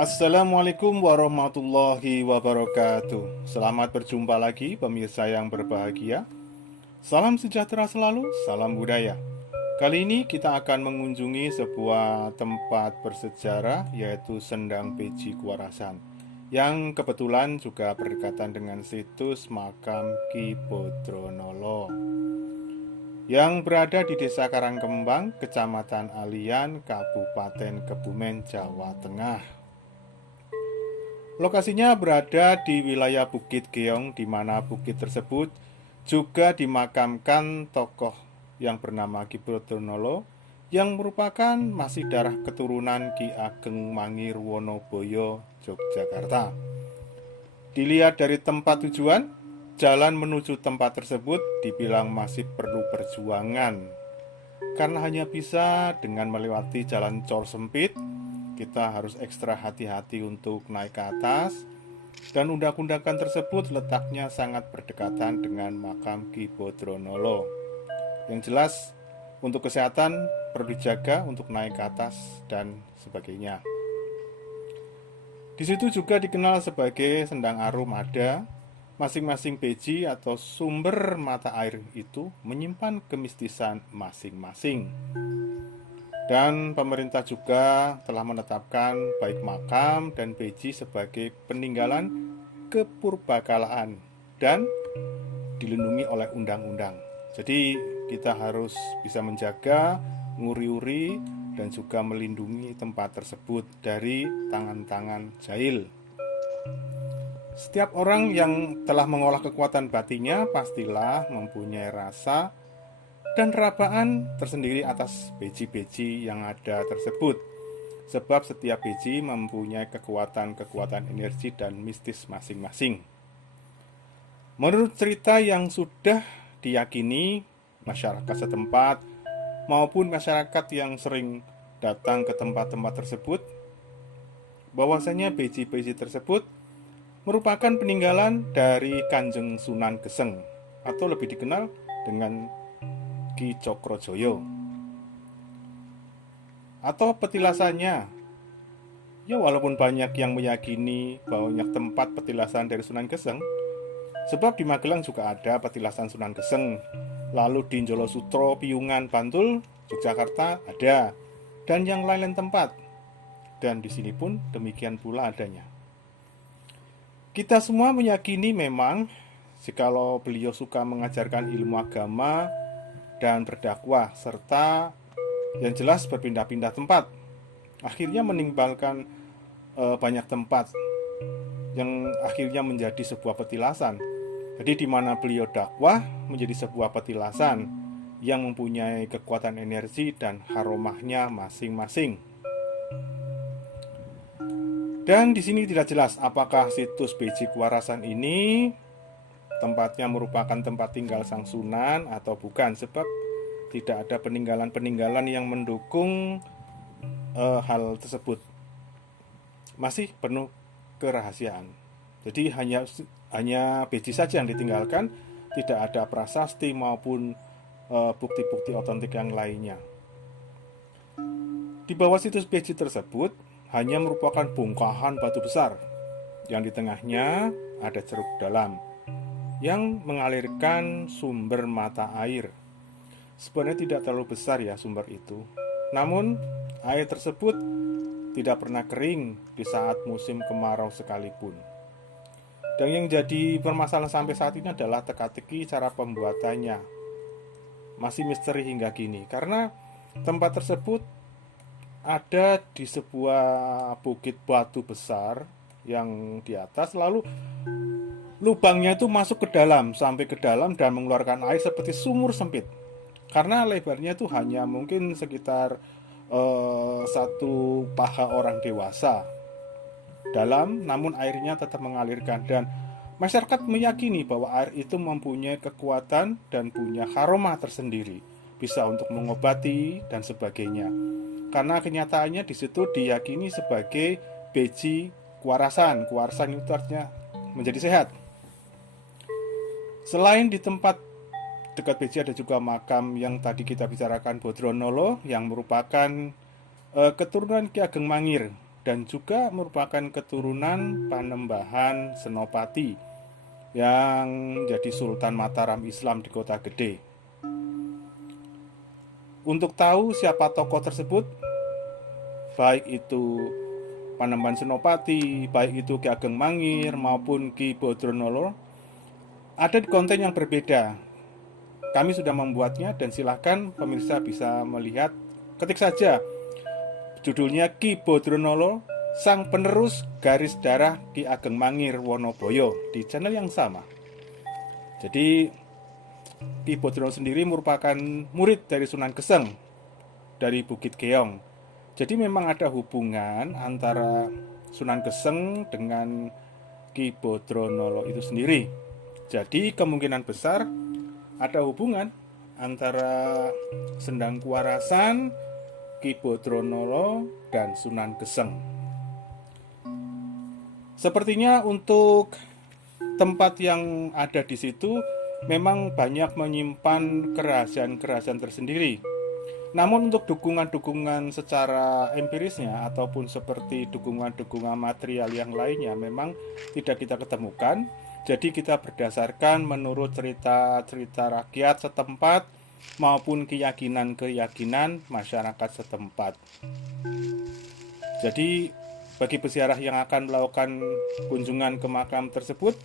Assalamualaikum warahmatullahi wabarakatuh. Selamat berjumpa lagi pemirsa yang berbahagia. Salam sejahtera selalu, salam budaya. Kali ini kita akan mengunjungi sebuah tempat bersejarah, yaitu Sendang Beji Kuarasan, yang kebetulan juga berdekatan dengan situs makam Ki Bodronolo, yang berada di Desa Karangkembang, Kecamatan Alian, Kabupaten Kebumen, Jawa Tengah. Lokasinya berada di wilayah Bukit Geong, di mana bukit tersebut juga dimakamkan tokoh yang bernama Ki Bodronolo, yang merupakan masih darah keturunan Ki Ageng Mangir Wonoboyo, Yogyakarta. Dilihat dari tempat tujuan, jalan menuju tempat tersebut dibilang masih perlu perjuangan, karena hanya bisa dengan melewati jalan cor sempit. Kita harus ekstra hati-hati untuk naik ke atas, dan undak-undakan tersebut letaknya sangat berdekatan dengan makam Ki Bodronolo. Yang jelas, untuk kesehatan perlu dijaga untuk naik ke atas dan sebagainya. Di situ juga dikenal sebagai Sendang Arum ada. Masing-masing beji atau sumber mata air itu menyimpan kemistisan masing-masing. Dan pemerintah juga telah menetapkan baik makam dan beji sebagai peninggalan kepurbakalaan dan dilindungi oleh undang-undang. Jadi kita harus bisa menjaga, nguri-uri, dan juga melindungi tempat tersebut dari tangan-tangan jahil. Setiap orang yang telah mengolah kekuatan batinnya pastilah mempunyai rasa dan rabaan tersendiri atas beji-beji yang ada tersebut. Sebab setiap beji mempunyai kekuatan-kekuatan energi dan mistis masing-masing. Menurut cerita yang sudah diyakini masyarakat setempat maupun masyarakat yang sering datang ke tempat-tempat tersebut, bahwasanya beji-beji tersebut merupakan peninggalan dari Kanjeng Sunan Geseng, atau lebih dikenal dengan Ki Cokrojoyo. Atau petilasannya, ya walaupun banyak yang meyakini banyak tempat petilasan dari Sunan Geseng, sebab di Magelang juga ada petilasan Sunan Geseng. Lalu di Njolo Sutro, Piungan, Bantul, Yogyakarta ada, dan yang lain-lain tempat. Dan di sini pun demikian pula adanya. Kita semua meyakini memang jikalau beliau suka mengajarkan ilmu agama dan berdakwah, serta yang jelas berpindah-pindah tempat, akhirnya meninggalkan banyak tempat yang akhirnya menjadi sebuah petilasan. Jadi di mana beliau dakwah menjadi sebuah petilasan yang mempunyai kekuatan energi dan haromahnya masing-masing. Dan di sini tidak jelas apakah situs Beji Kuarasan ini tempatnya merupakan tempat tinggal Sang Sunan atau bukan, sebab tidak ada peninggalan-peninggalan yang mendukung hal tersebut. Masih penuh kerahasiaan. Jadi hanya beji saja yang ditinggalkan, tidak ada prasasti maupun bukti-bukti otentik yang lainnya. Di bawah situs beji tersebut hanya merupakan bongkahan batu besar, yang di tengahnya ada ceruk dalam yang mengalirkan sumber mata air. Sebenarnya tidak terlalu besar ya sumber itu, namun air tersebut tidak pernah kering di saat musim kemarau sekalipun. Dan yang jadi permasalahan sampai saat ini adalah teka-teki cara pembuatannya. Masih misteri hingga kini, karena tempat tersebut ada di sebuah bukit batu besar yang di atas, lalu lubangnya itu masuk ke dalam, sampai ke dalam dan mengeluarkan air seperti sumur sempit. Karena lebarnya itu hanya mungkin sekitar satu paha orang dewasa dalam, namun airnya tetap mengalirkan. Dan masyarakat meyakini bahwa air itu mempunyai kekuatan dan punya aroma tersendiri, bisa untuk mengobati dan sebagainya. Karena kenyataannya di situ diyakini sebagai beji kuarasan. Kuarasan itu artinya menjadi sehat. Selain di tempat dekat beji ada juga makam yang tadi kita bicarakan, Bodronolo, yang merupakan keturunan Ki Ageng Mangir. dan juga merupakan keturunan Panembahan Senopati yang jadi Sultan Mataram Islam di Kota Gede. Untuk tahu siapa tokoh tersebut, baik itu Panembahan Senopati, baik itu Ki Ageng Mangir maupun Ki Bodronolo, ada di konten yang berbeda. Kami sudah membuatnya dan silahkan pemirsa bisa melihat. Ketik saja judulnya Ki Bodronolo, sang penerus garis darah Ki Ageng Mangir Wonoboyo di channel yang sama. Jadi Ki Bodronolo sendiri merupakan murid dari Sunan Geseng dari Bukit Keong. Jadi memang ada hubungan antara Sunan Geseng dengan Ki Bodronolo itu sendiri. Jadi kemungkinan besar ada hubungan antara Sendang Kuarasan, Ki Bodronolo, dan Sunan Geseng. Sepertinya untuk tempat yang ada di situ memang banyak menyimpan kerahasiaan-kerahasiaan tersendiri. Namun untuk dukungan-dukungan secara empirisnya ataupun seperti dukungan-dukungan material yang lainnya memang tidak kita ketemukan. Jadi kita berdasarkan menurut cerita-cerita rakyat setempat maupun keyakinan-keyakinan masyarakat setempat. Jadi bagi peziarah yang akan melakukan kunjungan ke makam tersebut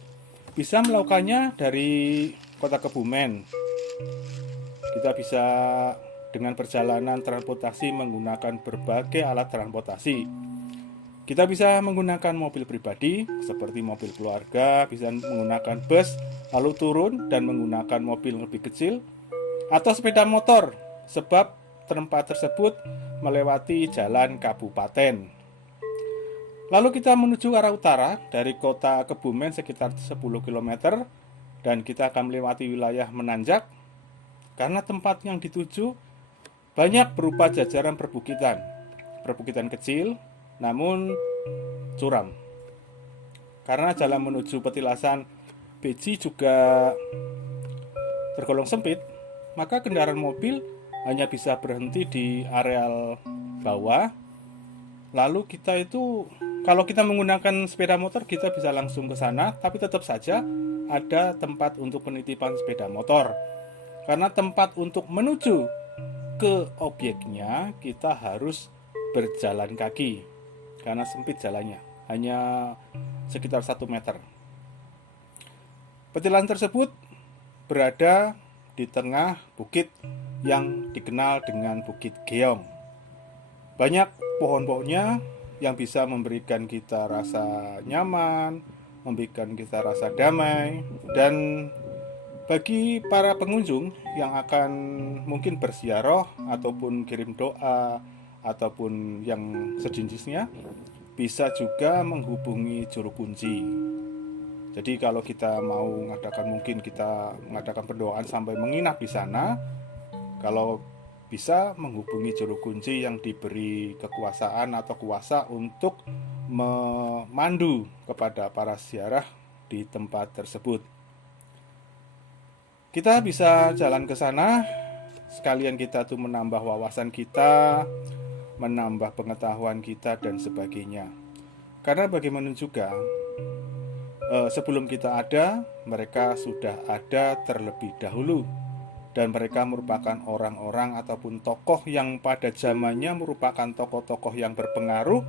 bisa melakukannya dari Kota Kebumen. Kita bisa dengan perjalanan transportasi menggunakan berbagai alat transportasi. Kita bisa menggunakan mobil pribadi seperti mobil keluarga, bisa menggunakan bus, lalu turun dan menggunakan mobil lebih kecil, atau sepeda motor, sebab tempat tersebut melewati jalan kabupaten. Lalu kita menuju arah utara dari Kota Kebumen sekitar 10 km dan kita akan melewati wilayah menanjak karena tempat yang dituju banyak berupa jajaran perbukitan kecil namun curam. Karena jalan menuju petilasan Beji juga tergolong sempit, maka kendaraan mobil hanya bisa berhenti di areal bawah. Lalu kita itu, kalau kita menggunakan sepeda motor, kita bisa langsung ke sana, tapi tetap saja ada tempat untuk penitipan sepeda motor. Karena tempat untuk menuju ke objeknya kita harus berjalan kaki karena sempit jalannya, hanya sekitar 1 meter. Petilasan tersebut berada di tengah bukit yang dikenal dengan Bukit Keong. Banyak pohon-pohonnya yang bisa memberikan kita rasa nyaman, memberikan kita rasa damai, dan bagi para pengunjung yang akan mungkin berziarah ataupun kirim doa ataupun yang sejenisnya, bisa juga menghubungi juru kunci. Jadi kalau kita mau kita mengadakan pendoaan sampai menginap di sana, kalau bisa menghubungi juru kunci yang diberi kekuasaan atau kuasa untuk memandu kepada para ziarah di tempat tersebut. Kita bisa jalan ke sana, sekalian kita tuh menambah wawasan kita, menambah pengetahuan kita dan sebagainya. Karena bagaimana juga, sebelum kita ada, mereka sudah ada terlebih dahulu. Dan mereka merupakan orang-orang ataupun tokoh yang pada zamannya merupakan tokoh-tokoh yang berpengaruh,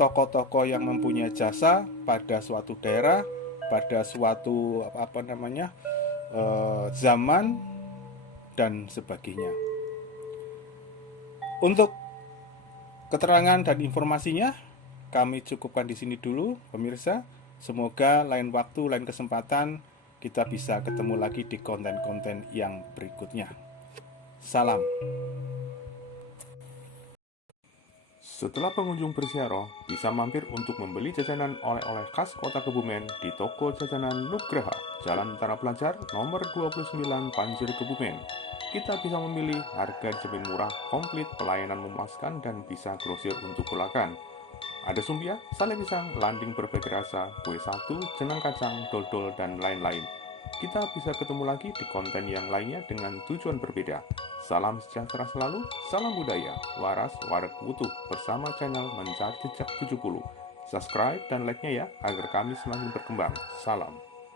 tokoh-tokoh yang mempunyai jasa pada suatu daerah, pada suatu zaman dan sebagainya. Untuk keterangan dan informasinya kami cukupkan di sini dulu, pemirsa. Semoga lain waktu, lain kesempatan kita bisa ketemu lagi di konten-konten yang berikutnya. Salam. Setelah pengunjung berziarah, bisa mampir untuk membeli jajanan oleh-oleh khas Kota Kebumen di toko jajanan Nugraha, Jalan Tentara Pelajar, nomor 29, Panjir, Kebumen. Kita bisa memilih harga dijamin murah, komplit, pelayanan memuaskan, dan bisa grosir untuk kulakan. Ada sumpia, sale pisang, landing berbagai rasa, kue satu, jenang kacang, dodol, dan lain-lain. Kita bisa ketemu lagi di konten yang lainnya dengan tujuan berbeda. Salam sejahtera selalu, salam budaya, waras, warak, wutuh bersama channel Mencari Jejak 70. Subscribe dan like-nya ya, agar kami semakin berkembang. Salam.